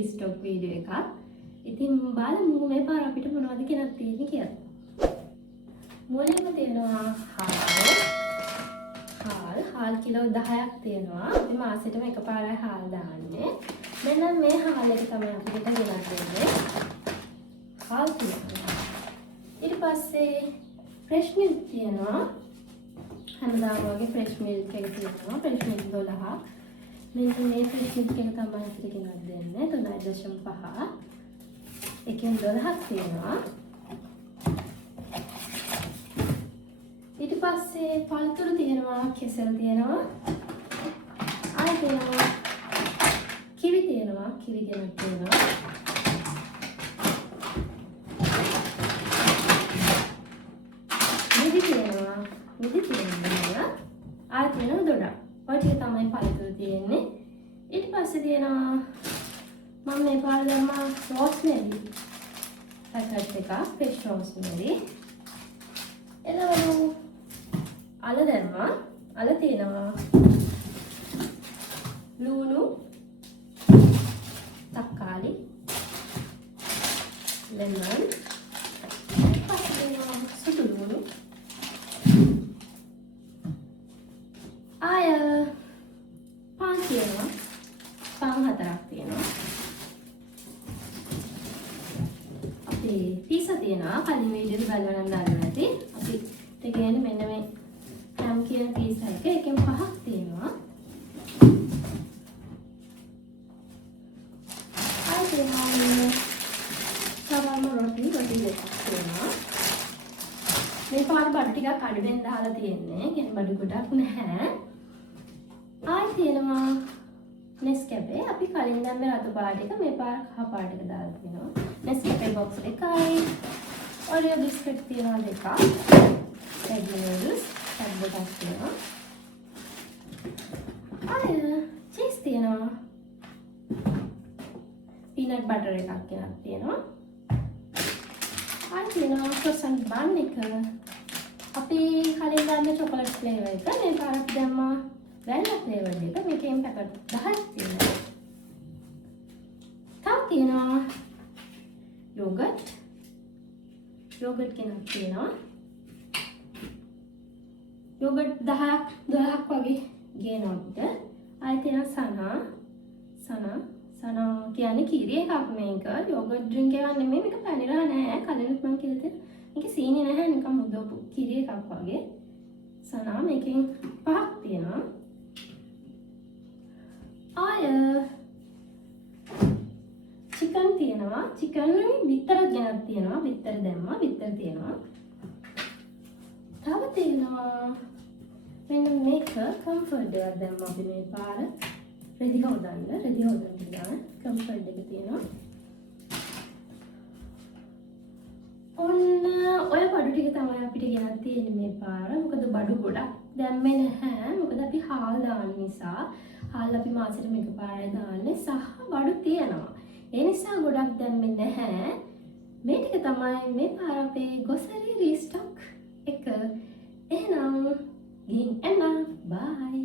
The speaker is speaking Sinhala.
රීස්ටොක් වීඩියෝ එකක්. ඉතින් බලමු මේ පාර අපිට මොනවද ගෙනත් තියෙන්නේ කියලා. මුලින්ම තියෙනවා හාල් කිලෝ 10ක් තියෙනවා. අපි මාසෙටම එකපාරයි හාල් දාන්නේ. මෙන්න මේ හාල් එක තමයි අපිට ගෙනත් දෙන්නේ. හාල් තියෙනවා. ඊට පස්සේ ෆ්‍රෙෂ් මිල්ක් තියෙනවා. හැමදාම වගේ ෆ්‍රෙෂ් මිල්ක් එක තියෙනවා. ෆ්‍රෙෂ් මිල්ක් 12ක්. මෙන්න මේ ෆ්‍රෙෂ් මිල්ක් එක තමයි අපිට ගෙනත් දෙන්නේ. 3.5. එකෙන් 12ක් තියෙනවා. ඊට පස්සේ පළතුරු තියෙනවා, කෙසෙල් තියෙනවා. ආයෙ තියෙනවා කිවි තියෙනවා, කිවි ගෙනත් තියෙනවා. මිදි තියෙනවා, මිදි තියෙනවා. ආයෙ තියෙනවා දොඩක්. ඔය ටික තමයි පළතුරු තියෙන්නේ. ඊට පස්සේ තියෙනවා මම මේ පාර දැම්මා රෝස්මෙරි පැකට් එකක්, ෆ්‍රෙෂ් රෝස්මෙරි. එළවලු අල දැම්මා. අල තියෙනවා. ලුණු, තක්කාලි, ලෙමන්, පස්සේ සුදු ලුණු. ආය පාන් තියෙනවා. පාන් 4ක් තියෙනවා. අපි පීසා තියෙනවා. කලින් වීඩියෝ එක බලලා නම් දන්නවා ඇති. අපි ඒ කියන්නේ මෙන්න මේ හැම් කියන පීසා එක එකෙන් 5ක් තියෙනවා. ආයෙ තියෙනවා සවම රොටි දෙකක් තියෙනවා. මේ පාර බඩු ටිකක් අඩුවෙන් දාලා තියෙන්නේ. කියන්නේ බඩු ගොඩක් නැහැ. ආයෙ තියෙනවා Nescafe. අපි කලින් දැම්මේ රතු පාට එක මේ පාර කහ පාට එක දාලා තියෙනවා. Nescafe box එකයි. Oreo biscuit තියෙනවා දෙකක්. egg noodles එකක් තියෙනවා. ආයෙ cheese තියෙනවා. peanut butter එකක් ගෙනත් තියෙනවා. ආයෙ තියෙනවා croissant bun එක. අපි කලින් දැම්මේ chocolate flavor එක මේ පාර අපි දැම්මා vanilla flavor එක. මේකෙන් පැකට් 10ක් තියෙනවා. තව තියෙනවා yogurt කෙනක් තියෙනවා. yogurt 10ක් 12ක් වගේ ගේනොත් ආයෙ තියෙනවා සනා කියන්නේ කිරි එකක් මේක. yogurt drink එකක් නෙමෙයි මේක පැනිරා නෑ. කලිනුත් මම කිව්වා මේක සීනි නැහැ නිකන් මුදපු කිරි එකක් වගේ. සනා මේකෙන් 5ක් තියෙනවා. ආය chicken තියෙනවා. chicken වලින් බිත්තරක් ගෙනත් තියෙනවා. බිත්තර දැම්මා. බිත්තර තියෙනවා. තව තියෙනවා මෙන්න මේක comfort එකක් දැම්මා අපි මේ පාර. රෙදි හොදන්න කියලා comfort එක තියෙනවා. ඔන්න ඔය බඩු ටික තමයි අපිට ගෙනත් තියෙන්නේ මේ පාර. මොකද බඩු ගොඩක් දැම්මේ නැහැ. මොකද අපි හාල් දාන නිසා. හාල් අපි මාසෙට එකපාරයි දාන්නේ. සහ බඩු තියෙනවා. ඒ නිසා ගොඩක් දැම්මේ නැහැ. මේ ටික තමයි මේ පාර අපේ grocery restock එක. එහෙනම් ගිහින් එන්න. bye.